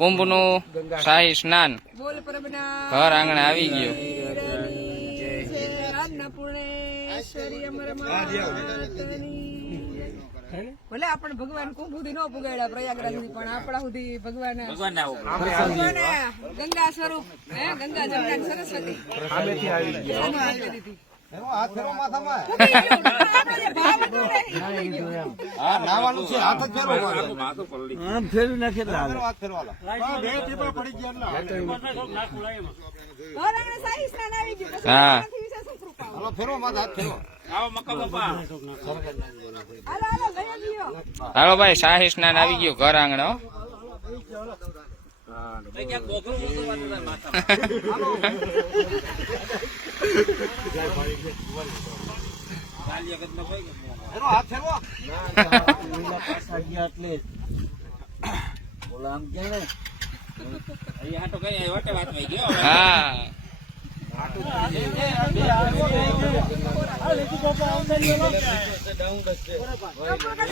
કુંભ નું શાહી સ્નાન ઘર આંગણે આવી ગયું. ભલે આપણે ભગવાન કુંભ સુધી ન પુગાડ્યા પ્રયાગરાજ સુધી, પણ આપણા સુધી ભગવાન ગંગા સ્વરૂપ ગંગા જમના સરસ્વતી હાલો ભાઈ, શાહી સ્નાન આવી ગયું ઘર આંગણે. હા,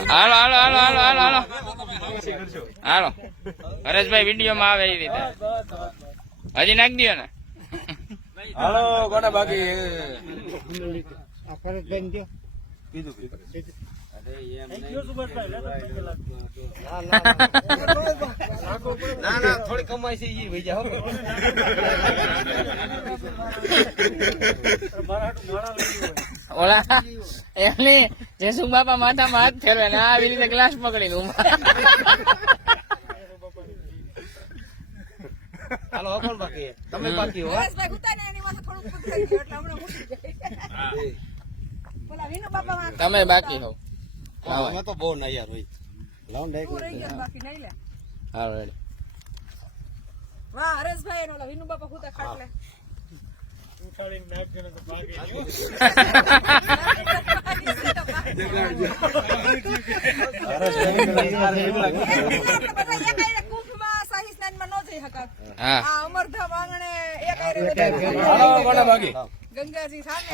હાલો હાલો હાલો હાલો હાલો હાલો હાલો. હરેશભાઈ વિડીયો માં આવે એ રીતે હજી નાખી દો ને. હાલો કોને બાકી થોડી કમાઈ છે ઈ ભઈ જાઓ. ઓલા એમની જેસુ બાપા માથામાં હાથ ફેરવે ને આવી રીતે ગ્લાસ પકડી ઉભા. હાલો કોણ બાકી તમે બાકી હો. તમે બાકી હો. અમે તો બહુ ના યાર હોય. લાઉન્ડ એક હાલો રેડી. વાહ હરેશભાઈ એનો ઓલા વિનુ બાપા હુતા ખાટલે ગંગાજી સામે